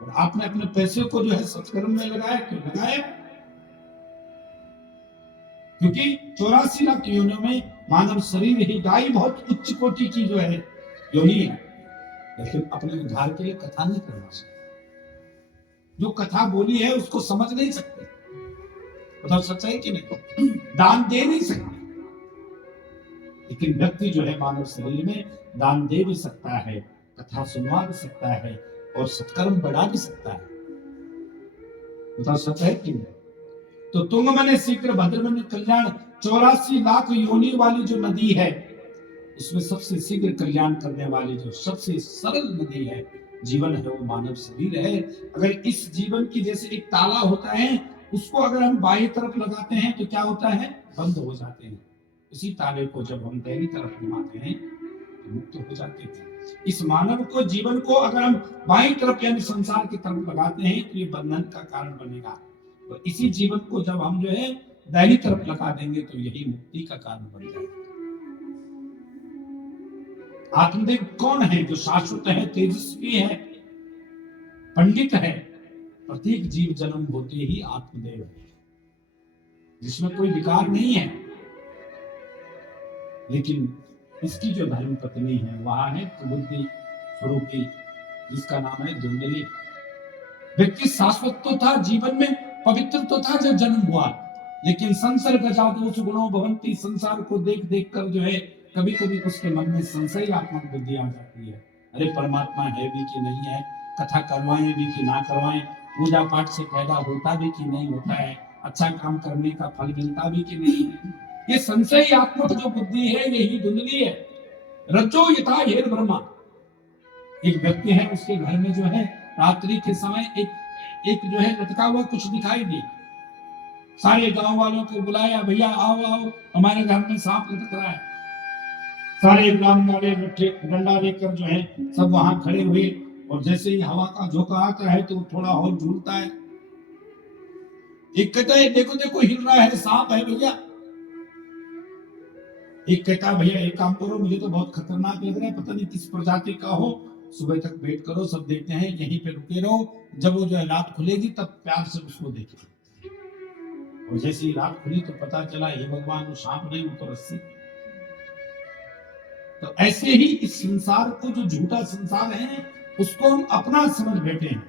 और आपने अपने पैसे को जो है सत्कर्म में लगाया, क्यों लगाया? क्योंकि 84 लाख योनियों में मानव शरीर ही गाय बहुत उच्च कोटि की जो है योनि है, लेकिन अपने उद्धार के लिए कथा नहीं करवा सकते। जो कथा बोली है उसको समझ नहीं सकते, बताओ सच्चाई कि नहीं? दान दे नहीं सकते, लेकिन व्यक्ति जो है मानव शरीर में दान दे भी सकता है, कथा सुनवा भी सकता है और सत्कर्म बढ़ा भी सकता है। बताओ सच है कि नहीं? तो तुंग मने शीघ्र भद्र मने कल्याण, 84 लाख योनि वाली जो नदी है उसमें सबसे शीघ्र कल्याण करने वाली जो सबसे सरल नदी है, जीवन है, वो मानव शरीर है। अगर इस जीवन की जैसे एक ताला होता है, उसको अगर हम बाएं तरफ लगाते हैं तो क्या होता है? बंद हो जाते हैं। उसी ताले को जब हम दाहिनी तरफ घुमाते हैं तो मुक्त हो जाते हैं। इस मानव को जीवन को अगर हम बाईं तरफ यानी संसार की तरफ लगाते हैं तो ये बंधन का कारण बनेगा, और इसी जीवन को जब हम जो है दाहिनी तरफ लगा देंगे तो यही मुक्ति का कारण बन जाएगा। आत्मदेव कौन है? जो शाश्वत है, तेजस्वी है, पंडित है। प्रत्येक जीव जन्म होते ही आत्मदेव है, जिसमें कोई विकार नहीं है। लेकिन इसकी जो धर्म पत्नी है वह है प्रबुद्धि स्वरूपी, जिसका नाम है धुंधली। व्यक्ति शाश्वत तो था, जीवन में पवित्र तो था जब जन्म हुआ, लेकिन संसर्ग जादोष गुणों भवंती, संसार को देख देख कर जो है कभी कभी उसके मन में संशयात्मक बुद्धि आ जाती है। अरे परमात्मा है भी कि नहीं है, कथा करवाएं भी कि ना करवाएं, पूजा पाठ से पैदा होता भी कि नहीं होता है, अच्छा काम करने का फल मिलता भी कि नहीं है। ये संशयात्मक जो बुद्धि है यही धुंधली है। रज्जो यथा हेर ब्रह्मा, एक व्यक्ति है, उसके घर में जो है रात्रि के समय एक एक जो है लटका हुआ कुछ दिखाई दिया। सारे गांव वालों को बुलाया, भैया आओ आओ, हमारे घर में सांप लटक रहा है। सारे ग्राम वाले डंडा लेकर जो है सब वहां खड़े हुए, और जैसे ही हवा का झोंका आता है तो थोड़ा और झूलता है। एक कहता है देखो देखो हिल रहा है, सांप है भैया। एक कहता है भैया एक काम करो, मुझे तो बहुत खतरनाक लग रहा है, पता नहीं किस प्रजाति का हो, सुबह तक वेट करो, सब देखते हैं, यहीं पे रुके रहो, जब वो जो है रात खुलेगी तब प्यार से उसको देखें। और जैसे ही रात खुली तो पता चला ये भगवान वो सांप नहीं, वो तो रस्सी। तो ऐसे ही इस संसार को, जो झूठा संसार है, उसको हम अपना समझ बैठे हैं,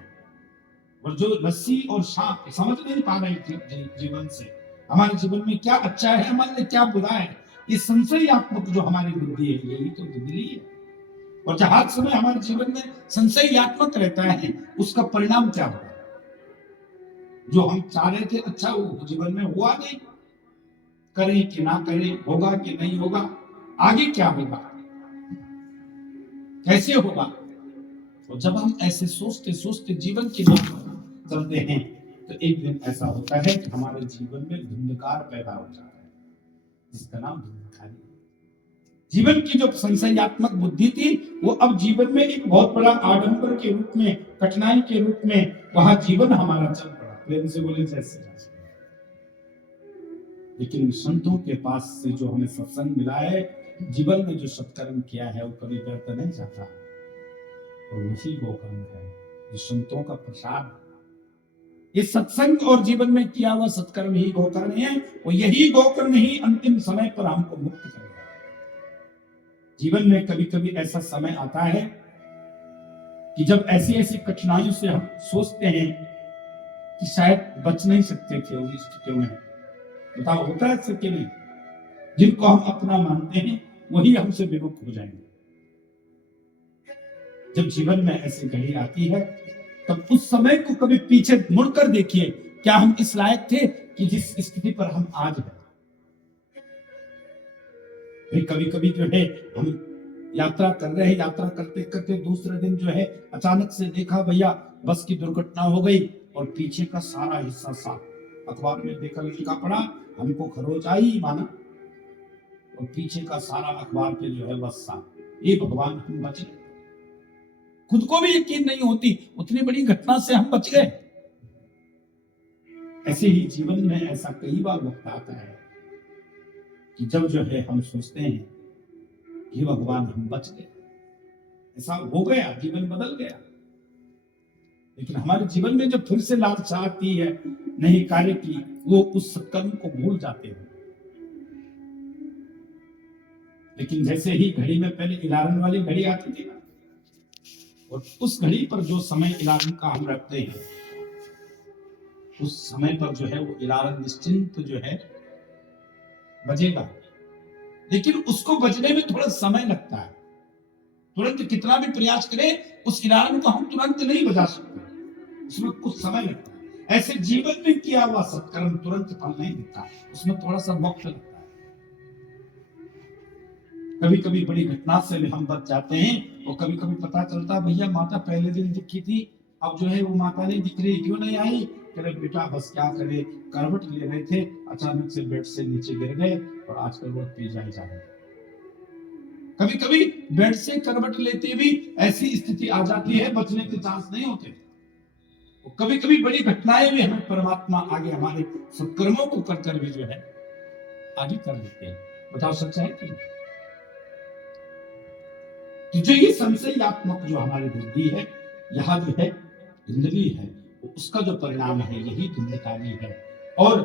और जो रस्सी और सांप समझ नहीं पा रहे जीवन से, हमारे जीवन में क्या अच्छा है, हमारे लिए क्या बुरा है। ये संशयात्मक जो हमारी बुद्धि है, यही तो धुंधली है। और जहां समय हमारे जीवन में संशयात्मक रहता है, उसका परिणाम क्या होगा? जो हम चाह रहे थे अच्छा, वो जीवन में हुआ नहीं, करें कि ना करें, होगा कि नहीं होगा, आगे क्या होगा, कैसे होगा। और जब हम ऐसे सोचते सोचते जीवन की बात चलते हैं, तो एक दिन ऐसा होता है कि हमारे जीवन में धुंधकार पैदा हो जाता है, जिसका नाम धुंधकारी। जीवन की जो संशयात्मक बुद्धि थी, वो अब जीवन में एक बहुत बड़ा आडंबर के रूप में, कठिनाई के रूप में वहां जीवन हमारा चल पड़ा। प्रेम से बोले जैसे। लेकिन संतों के पास से जो हमें सत्संग मिला है, जीवन में जो सत्कर्म किया है, वो कभी व्यर्थ नहीं जाता, और वही गोकर्म है, जो संतों का प्रसाद। इस सत्संग और जीवन में किया हुआ सत्कर्म ही गोकर्म है, और यही गोकर्म ही अंतिम समय पर हमको मुक्त करेगा। जीवन में कभी कभी ऐसा समय आता है कि जब ऐसी ऐसी कठिनाइयों से हम सोचते हैं कि शायद बच नहीं सकते थे उन स्थितियों में। बताओ होता है सत्य नहीं? जिनको हम अपना मानते हैं वही हमसे विमुख हो जाएंगे। जब जीवन में ऐसी घड़ी आती है, तब उस समय को कभी पीछे मुड़कर देखिए, क्या हम इस लायक थे कि जिस स्थिति पर हम आज हैं। कभी कभी जो है हम यात्रा कर रहे हैं, यात्रा करते करते दूसरे दिन जो है अचानक से देखा भैया बस की दुर्घटना हो गई, और पीछे का सारा हिस्सा साफ, अखबार में देखा लिखा पड़ा, हमको खरोच आई माना, और पीछे का सारा अखबार पे जो है बस साफ। ये भगवान हम बच गए। खुद को भी यकीन नहीं होती, उतनी बड़ी घटना से हम बच गए। ऐसे ही जीवन में ऐसा कई बार वक्त आता है कि जब जो है हम सोचते हैं कि भगवान हम बच गए, ऐसा हो गया, जीवन बदल गया। लेकिन हमारे जीवन में जब फिर से लालसा आती है नहीं कार्य की, वो उस सत्कर्म को भूल जाते हैं। लेकिन जैसे ही घड़ी में पहले इलारन वाली घड़ी आती थी ना, और उस घड़ी पर जो समय इलारन का हम रखते हैं, उस समय पर जो है वो इलारन निश्चिंत जो है बजेगा। लेकिन उसको बजने में थोड़ा समय लगता है। तुरंत कितना भी प्रयास करें, उस इलारन को हम तुरंत नहीं बजा सकते, उसमें कुछ समय लगता है। ऐसे जीवन में किया हुआ सत्कर्म तुरंत फल नहीं देता, उसमें थोड़ा सा वक्त लगता है। कभी कभी बड़ी घटना से हम बच जाते हैं, और कभी कभी पता चलता भैया माता पहले दिन दिखी थी, अब जो है वो माता नहीं दिख रही, क्यों नहीं आई? करे बेटा बस क्या करे, करवट ले रहे थे, अचानक से बेड से नीचे गिर गए, और आजकल वो पी जाए जा रहे। कभी कभी बेड से करवट लेते भी ऐसी स्थिति आ जाती है, बचने के चांस नहीं होते। कभी कभी बड़ी घटनाएं भी हमें परमात्मा आगे हमारे सत्कर्मों को करकर भी जो है आगे कर देते हैं। बताओ सच्चा है कि तो जो ये संशयात्मक जो हमारी बुद्धि है, यहाँ जो है धुंधली है, उसका जो परिणाम है यही धुंधकारी है। और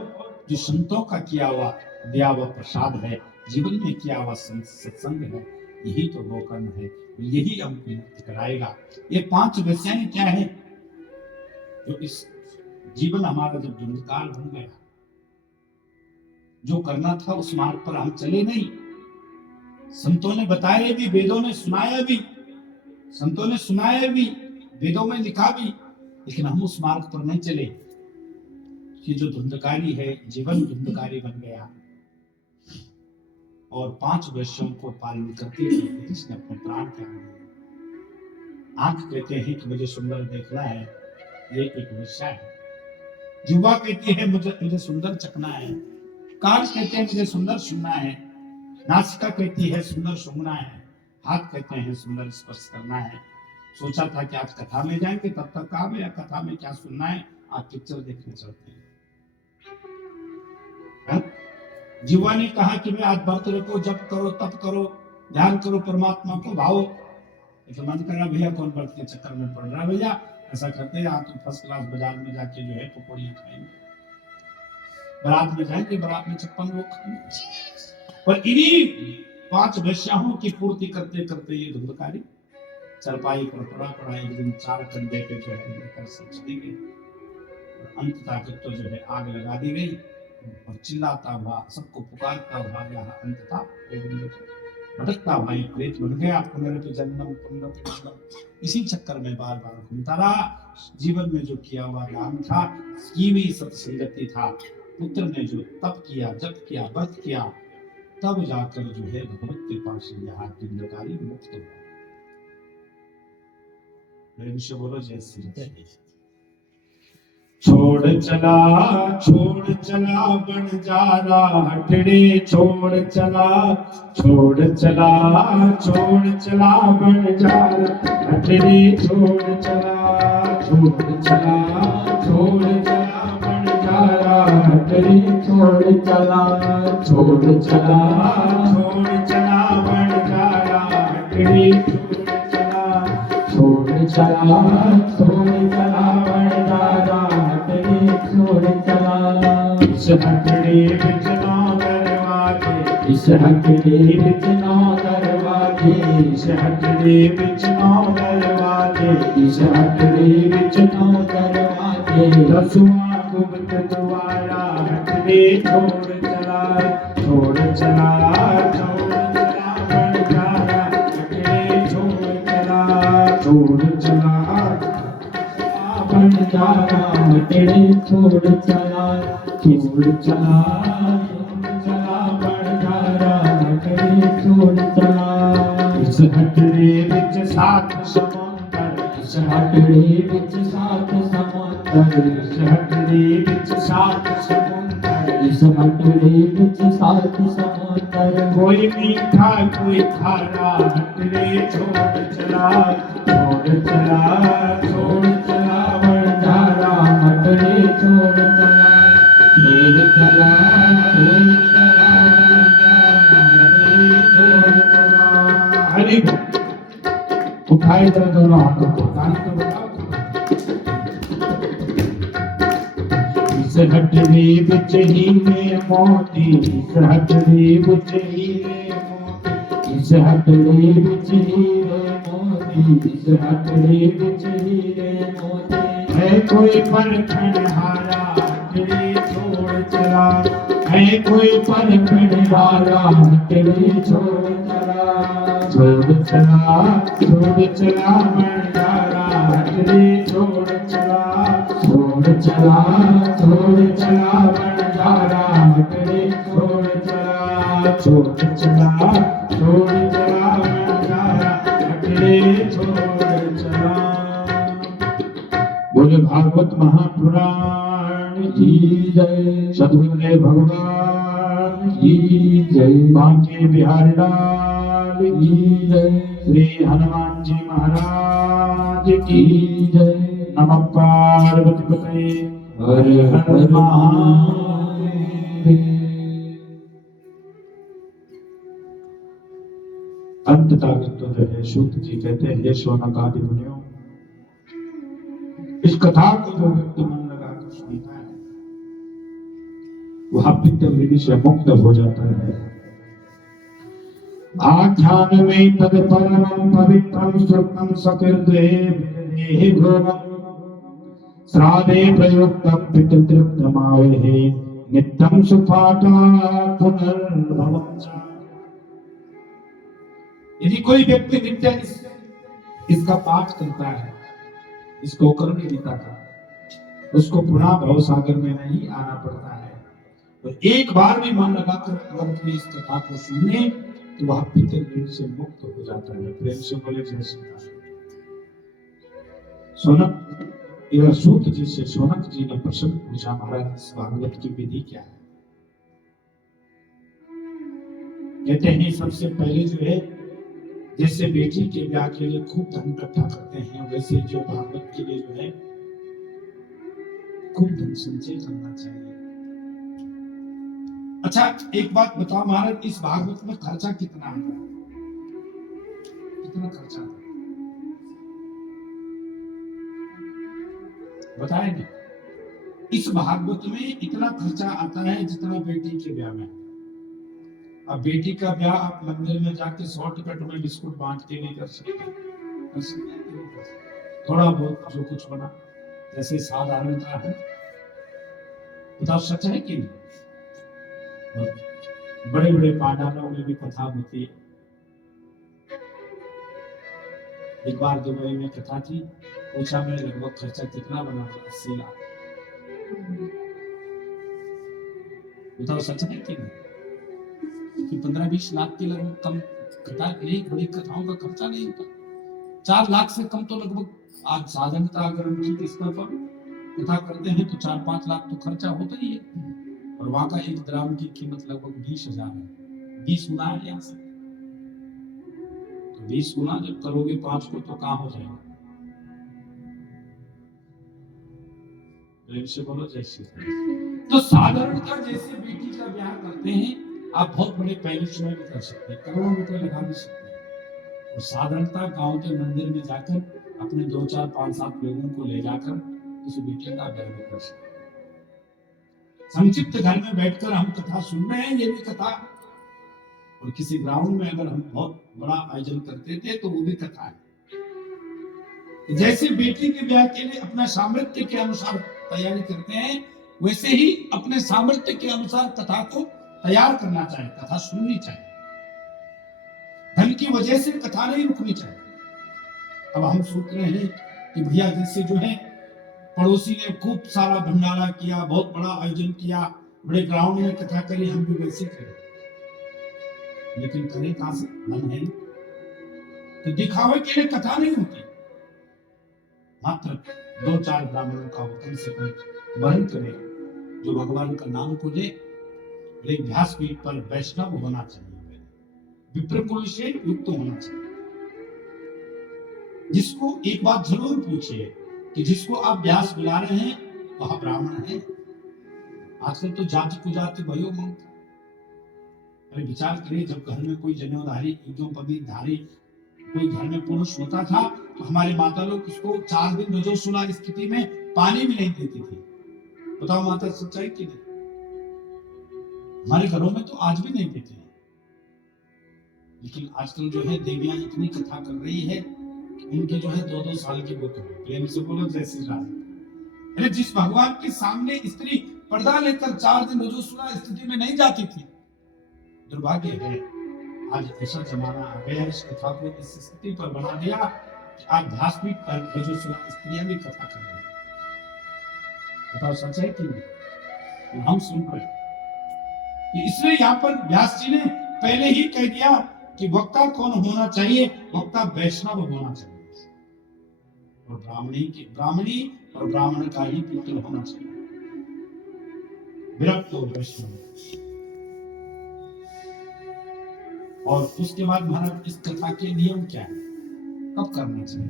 जो संतों का किया हुआ दिया हुआ प्रसाद है, जीवन में किया हुआ सत्संग है, यही तो गोकर्म है, यही हमको मुक्त कराएगा। ये 5 विषय क्या है जो इस जीवन हमारा जब धुंधकार बन गया, जो करना था उस मार्ग पर हम चले नहीं। संतों ने बताया भी, वेदों ने सुनाया भी, संतों ने सुनाया भी, वेदों में लिखा भी, लेकिन हम उस मार्ग पर नहीं चले। ये जो धुंधकारी है, जीवन धुंधकारी बन गया, और 5 विषयों को पालन करते हुए इसने अपने प्राण त्याग दिए। आंख कहते हैं कि मुझे सुंदर देखना है, ये एक विषय है। जुबा कहती है मुझे सुंदर चखना है। कान कहते हैं मुझे सुंदर सुनना है। नासिका कहती है सुंदर सूंघना है। हाथ कहते हैं सुंदर स्पर्श करना है। सोचा था कि आज कथा में जाएंगे, तब तक कहा भैया कथा में क्या सुनना है, आज पिक्चर देखने चलते हैं। जीवा ने कहा कि मैं आज व्रत रखो, जप करो, तप करो, ध्यान करो, परमात्मा को भावो। तो मन कर रहा भैया कौन व्रत के चक्कर में पड़ रहा भैया, ऐसा करते हैं आप तो फर्स्ट क्लास बाजार में जाके जो है पकौड़ियां खाएंगे, बारात में जाएंगे, बारात में छप्पन लोग खाएंगे। पर इन्हीं 5 वेश्याओं की पूर्ति करते करते ये धुंधकारी चरपाई पर पड़ा एक दिन 4 कंधे पे जो है लेकर सब चली गई। अंततः तो जो है आग लगा दी गई और चिल्लाता हुआ सबको पुकारता हुआ यहाँ अंततः भटकता भाई प्रेत बन गया। पुनर्जन्म पुनर्जन्म इसी चक्कर में बार बार घूमता रहा। जीवन में जो किया हुआ दान था, की हुई सत्संगति था, पुत्र ने जो तप किया, जप किया, व्रत किया, तब जाकर जो है भगवत कृपा से यहाँ धुंधकारी मुक्त हुआ। बोलो जय श्री राम। छोड़ चला बंजारा हटड़े, छोड़ चला बंजारा हटड़े, छोड़ चला बंजारा हटड़े, छोड़ चला बंजारा हटड़े, छोड़ चला बंजारा हटड़े, छोड़ चला। इस हटड़े बिच नौ दरवाजे, इस हटड़े बिच नौ दरवाजे, इस हटड़े बिच नौ दरवाजे, इस हटड़े बिच नौ दरवाजे। 10वां गुप्त द्वारा हटड़े, छोड़ चला बंजारा हटड़े, छोड़ चला बंजारा हटड़े, छोड़ चला बंजारा हटड़े, छोड़ चला। इस हटड़े बिच 7 समुंदर, इस हटड़े बिच 7 समुंदर, इस हटड़े बिच 7 समुंदर, इस हटड़े बिच 7 समुंदर। कोई मीठा कोई खारा हटड़े, छोड़ चला बंजारा हटड़े, छोड़ चला बंजारा हटड़े, छोड़ चला। हरि उठाए जरा दोनों हाथों को, गाने तो बताओ। इस हटड़े बिच हीरे मोती, इस हटड़े बिच हीरे मोती, इस हटड़े बिच हीरे मोती, इस हटड़े बिच हीरे मोती। है कोई परखण हारा हटड़े, छोड़ चला, है कोई परखण हारा हटड़े, छोड़ चला बंजारा हटड़े, छोड़ चला बंजारा हटड़े, छोड़ चला बंजारा हटड़े, छोड़ चला। बोले भागवत महापुराण की जय, सद्गुरुदेव भगवान की जय, बांके बिहारी लाल की जय, श्री हनुमान जी महाराज की जय। नमः पार्वती पतये हर हर महादेव। अंततः तो जो है सूत जी कहते हैं, ये शौनकादि मुनियों, इस कथा को जो व्यक्ति मन लगाकर सुनता है वह पित्त वृद्धि से मुक्त हो जाता है। आख्यान में तद परमं पवित्रं सुक्तं सकृदेव श्राद्धे प्रयुक्तं पितृतृप्तमावहे नित्यं सुपाठा पुनर्भवं च। यदि कोई व्यक्ति नित्य इसका पाठ करता है, इसको करने गीता का, उसको पुनः भव सागर में नहीं आना पड़ता है। तो एक बार भी मन लगाकर अगर इस कथा को सुने तो वह पितृ से मुक्त हो जाता है। प्रेम से बोले जय श्री राम। सोनक इधर सूत जी से सोनक जी ने प्रश्न पूछा, महाराज इस भागवत की विधि क्या है? कहते हैं सबसे पहले जो है, जैसे बेटी के ब्याह के लिए खूब धन इकट्ठा करते हैं, वैसे जो भागवत के लिए जो है खूब धन संचय करना चाहिए। अच्छा एक बात बताओ महाराज, इस भागवत में खर्चा कितना आता है? कितना खर्चा आता है बताएंगे? इस भागवत में इतना खर्चा आता है जितना बेटी के ब्याह में। अब बेटी का ब्याह आप मंदिर में जाके शॉर्टकट में बिस्कुट बांट के नहीं कर सकते, कर सकते हैं कि नहीं कर सकते? थोड़ा बहुत जो कुछ बना, जैसे साधारणता है, बताओ सच है कि नहीं? और बड़े बड़े पांडालों में भी कथा होती है। एक बार दुबई में कथा थी, पूछा मैं लगभग खर्चा कितना बना? 80 लाख। बताओ सच है कि नहीं? कि 15-20 लाख के लगभग कम कथा, यही बड़ी कथाओं का खर्चा नहीं होता। 4 लाख से कम तो लगभग आज साधारणता अगर हम ठीक स्तर पर कथा करते हैं तो 4-5 लाख तो खर्चा होता ही है। और वहां का एक ग्राम की कीमत लगभग 20,000 है। 20 गुना है यहाँ से, तो 20 गुना जब करोगे 5 को तो कहाँ हो जाएगा? प्रेम से बोलो जय श्री कृष्ण। तो साधारणता जैसे बेटी का ब्याह करते हैं, आप बहुत बड़े पैलेस में भी कर सकते हैं, करोड़ों रुपए लगा भी सकते हैं। और साधारणता गांव के मंदिर में जाकर अपने 2, 4, 5, 7 लोगों को ले जाकर उस बेटी का ब्याह भी कर सकते हैं। संक्षिप्त घर में बैठकर हम कथा सुन रहे हैं, ये भी कथा। और किसी ग्राउंड में अगर हम बहुत बड़ा आयोजन करते थे तो वो भी कथा है। जैसे बेटी के ब्याह के लिए अपना सामर्थ्य के अनुसार तैयारी करते हैं, वैसे ही अपने सामर्थ्य के अनुसार कथा को तैयार करना चाहिए, कथा सुननी चाहिए। धन की वजह से कथा नहीं रुकनी चाहिए। अब हम सोच रहे हैं कि भैया जैसे जो है पड़ोसी ने खूब सारा भंडारा किया, बहुत बड़ा आयोजन किया, बड़े ग्राउंड में कथा करी, हम भी वैसे करें। लेकिन करें कहां से? मन है तो दिखावे के लिए कथा नहीं होती। मात्र 2-4 ब्राह्मणों का कम से कम वर्ण करें, जो भगवान का नाम को ले। व्यासपीठ पर वैष्णव होना चाहिए, विप्रकुल से युक्त होना चाहिए। जिसको एक बात जरूर पूछिए कि जिसको आप व्यास बुला रहे हैं वह ब्राह्मण है? आजकल तो जाति कुजाति भयो मांगता। अरे विचार करिए, जब घर में कोई जनेऊधारी धारी कोई घर में पुरुष होता था तो हमारे माता लोग उसको 4 दिन रजोसुला स्थिति में पानी भी नहीं देती थी। बताओ माता सच्चाई कि नहीं? हमारे घरों में तो आज भी नहीं देते हैं। लेकिन आजकल जो है देवियां इतनी कथा कर रही है कि उनके जो है 2-2 साल की बुक है। प्रेम से बोलो जय श्री राम। अरे जिस भगवान के सामने स्त्री पर्दा लेकर 4 दिन रजोसुला स्थिति में नहीं जाती थी, दुर्भाग्य है आज ऐसा जमाना आ गया, इस कथा को इस स्थिति पर बना दिया कि आज व्यासपीठ पर रजोसुला स्त्रियां भी कथा कर रही हैं। बताओ सच है कि नहीं? हम सुन रहे हैं। इसलिए यहाँ पर व्यास जी ने पहले ही कह दिया कि वक्ता कौन होना चाहिए? वक्ता वैष्णव होना चाहिए, और ब्राह्मणी और ब्राह्मण का ही पुत्र होना चाहिए, विरक्त वैष्णव। और उसके बाद महाराज इस कथा के नियम क्या है, कब करना चाहिए?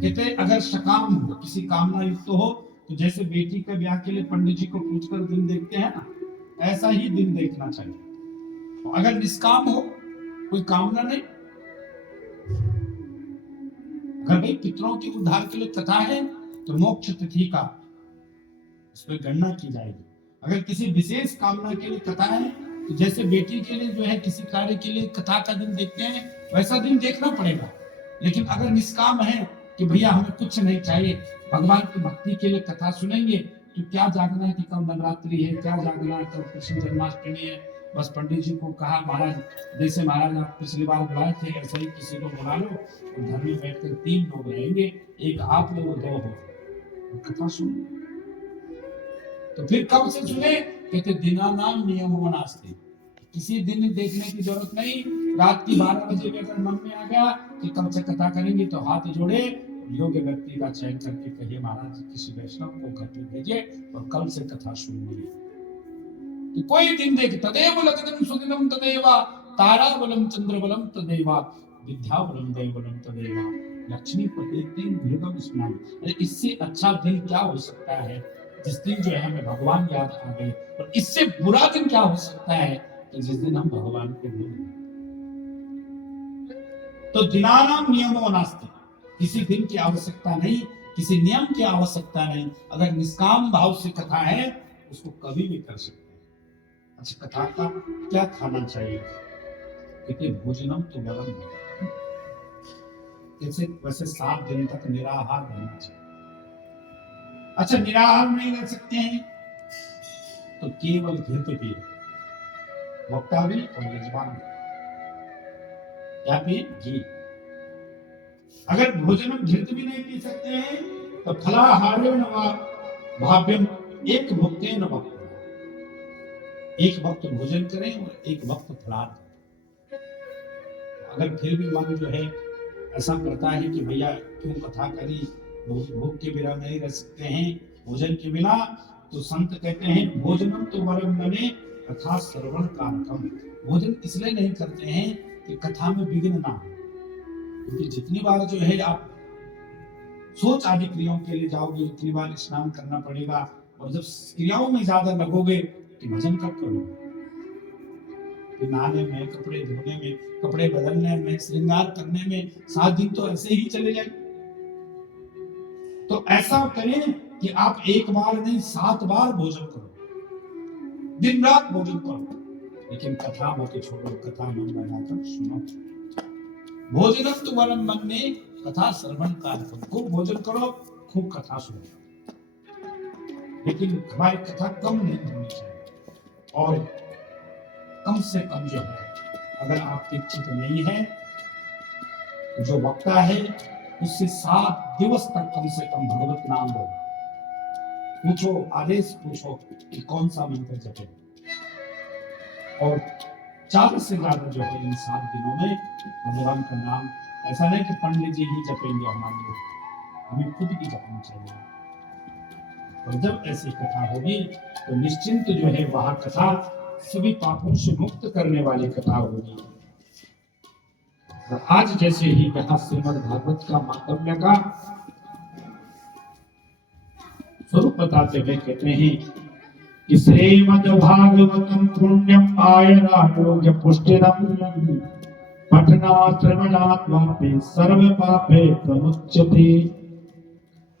कहते अगर सकाम हो, किसी कामना युक्त हो, तो जैसे बेटी के ब्याह के लिए पंडित जी को पूछकर दिन देखते हैं ना, ऐसा ही दिन देखना चाहिए। अगर निष्काम हो, कोई कामना नहीं, अगर भाई पितरों के उद्धार के लिए कथा है तो मोक्ष तिथि का उस पर गणना की जाएगी। अगर किसी विशेष कामना के लिए कथा है तो जैसे बेटी के लिए जो है किसी कार्य के लिए कथा का दिन देखते हैं, वैसा दिन देखना पड़ेगा। लेकिन अगर निष्काम है कि भैया हमें कुछ नहीं चाहिए, भगवान की भक्ति के लिए कथा सुनेंगे, तो क्या जागना है कि कब नवरात्रि है, क्या जागना है कब कृष्ण जन्माष्टमी है। बस पंडित जी को कहा महाराज, जैसे महाराज आप पिछली बार बुलाए थे ऐसे ही किसी को बुला लो, तो घर में बैठकर 3 लोग रहेंगे, एक आप लोग 2 हो, कथा सुनो। तो फिर कब से सुने? कहते दिनानाम नियमो नास्ति, किसी दिन देखने की जरूरत नहीं। रात की 12 बजे अगर मन में आ गया कि कब से कथा करेंगे तो हाथ जोड़े, योग्य व्यक्ति का चयन करके कहिए महाराज किसी वैष्णव को घर पे भेजिए और कल से कथा शुरू होगी। तो कोई दिन देख तदेव लग्नम सुदिनम तदेवा तारा बलम चंद्र बलम तदेवा विद्या बलम देव बलम तदेवा लक्ष्मी प्रत्येक भृगम स्नान। इससे अच्छा दिन क्या हो सकता है जिस दिन जो है हमें भगवान याद आ गए, और इससे बुरा दिन क्या हो सकता है कि जिस दिन हम भगवान को भूल गए। तो दिनानाम नियमो नास्ति, किसी दिन की आवश्यकता नहीं, किसी नियम की आवश्यकता नहीं। अगर निष्काम भाव से कथा है उसको कभी भी कर सकते हैं। अच्छा, कथा का क्या खाना चाहिए? क्योंकि भोजनम तो बलम, जैसे वैसे 7 दिन तक निराहार रहना चाहिए। अच्छा, निराहार नहीं रह सकते हैं तो केवल घृत पिए, वक्ता भी और यजमान भी, क्या पिए? घी। अगर भोजन घृत भी नहीं पी सकते हैं तो फलाहारेण वा भाव्यम एक भुक्तेन वक्त, एक वक्त भोजन करें और एक वक्त फलाहार करें। अगर फिर भी मन जो है ऐसा करता है कि भैया क्यों कथा करी, भूख के बिना नहीं रह सकते हैं, भोजन के बिना, तो संत कहते हैं भोजनम तो वरम मने कथा श्रवण कारकम। भोजन इसलिए नहीं करते हैं कि कथा में विघ्न ना हो, क्योंकि जितनी बार जो है आप सोच आदि क्रियाओं के लिए जाओगे उतनी बार स्नान करना पड़ेगा, और जब क्रियाओं में ज्यादा लगोगे तो भजन कब करोगे? नहाने में, कपड़े धोने में, कपड़े बदलने में, श्रृंगार करने में 7 दिन तो ऐसे ही चले जाए। तो ऐसा करें कि आप एक बार नहीं 7 बार भोजन करो, दिन रात भोजन करो, लेकिन कथा मत छोड़ो, कथा मन लगाकर सुनो। भोजनम तो वरम मन में कथा श्रवण कारकम, खूब भोजन करो, खूब कथा सुनो, लेकिन हमारी कथा कम नहीं होनी चाहिए। और कम से कम जो है, अगर आप दीक्षित नहीं है तो जो वक्ता है उससे 7 दिवस तक कम से कम भगवत नाम लो, पूछो, आदेश पूछो कि कौन सा मंत्र जपे, और ज्यादा से ज्यादा जो है इन 7 दिनों में भगवान का नाम, ऐसा नहीं कि पंडित जी ही जपेंगे हमारे लिए, हमें खुद भी जपना चाहिए। और जब ऐसी कथा होगी तो निश्चिंत जो है वह कथा सभी पापों से मुक्त करने वाली कथा होगी। आज जैसे ही यहाँ श्रीमद् भागवत का महात्म्य का स्वरूप बताते हुए कहते हैं कि श्रीमद् भागवतम पुण्यम आयनायोग्य पुष्टिदम पठनात् श्रवणात् वापि सर्व पापे प्रमुच्यते।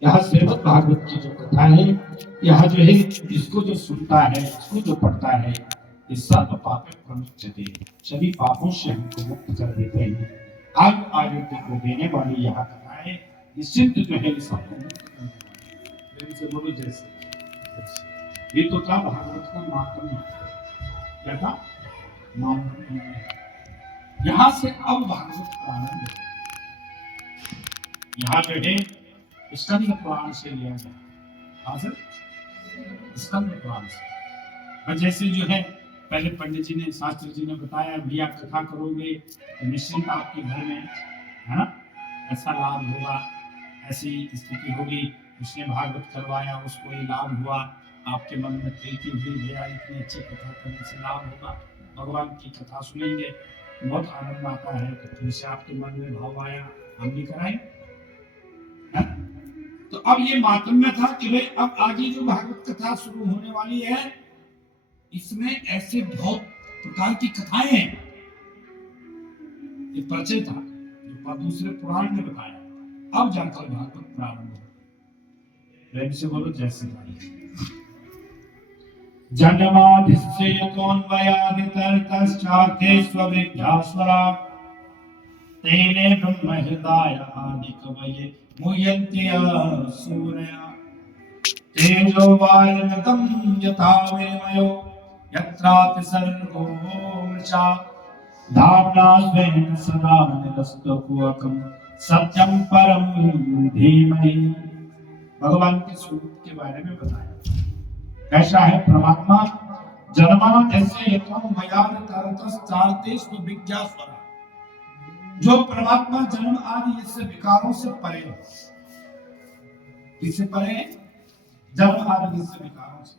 यह श्रीमद् भागवत की जो कथा है, यह जो है इसको जो सुनता है, इसको जो पढ़ता है, इस सर्व पापे प्रमुच्यते, सभी पापों से हमको मुक्त कर देते हैं। आरोग्य को देने वाली यह कथा है, निश्चिंत जो है सबको मुक्त करने वाली। से बोलो जैसे ये तो था भागवत का महात्म्य, क्या था? महात्म्य। यहाँ से अब भागवत प्रारंभ है। यहाँ जो है स्कंद पुराण से लिया गया, हाँ सर, स्कंद पुराण से। और जैसे जो है पहले पंडित जी ने, शास्त्री जी ने बताया भैया कथा करोगे तो निश्चिंत आपके घर में, है ना, ऐसा लाभ होगा, ऐसी स्थिति होगी। उसने भागवत करवाया, उसको ये लाभ हुआ, आपके मन में प्रीति हुई, भैया इतनी अच्छी कथा करने से लाभ होगा, भगवान की कथा सुनेंगे बहुत आनंद आता है, तो फिर से आपके मन में भाव आया, हम भी कराएं। तो अब ये महात्म्य था कि भाई अब आगे जो भागवत कथा शुरू होने वाली है, इसमें ऐसे बहुत प्रकार की कथाएं हैं। ये परिचय था जो दूसरे पुराण ने बताया, अब जाकर भागवत प्रारंभ हो। प्रेम से बोलो जय श्री राम। जन्मादिस्यतोन्वयादितरतश्चार्थेष्वविद्यास्वरा तेने ब्रह्महृदाय आदिकवये मुह्यन्ति सूरया तेजो वायुर्गतं यथा विनिमयो यत्रापि सर्गो मृषा धाम्ना स्वेन सदा निरस्तकुहकं सत्यं परं धीमहि। भगवान के स्वरूप के बारे में बताया, कैसा है परमात्मा। जन्माद्यस्य यतों भयादितरतश्चार्थेष्व विद्यास्वरा, जो परमात्मा जन्म आदि इससे विकारों से परे हो, किससे परे है? जन्म आदि से विकारों से।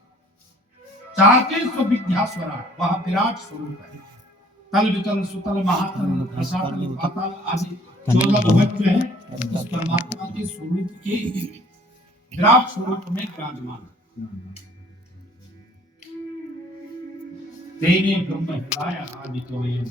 चाहते स्व विद्या स्वराट, वह विराट स्वरूप है। तल वितल सुतल महातल रसातल पाताल आदि 14 भवन जो है इस परमात्मा के स्वरूप के विराट स्वरूप में विराजमान है। तेने ब्रह्म हृदय आदि तो ये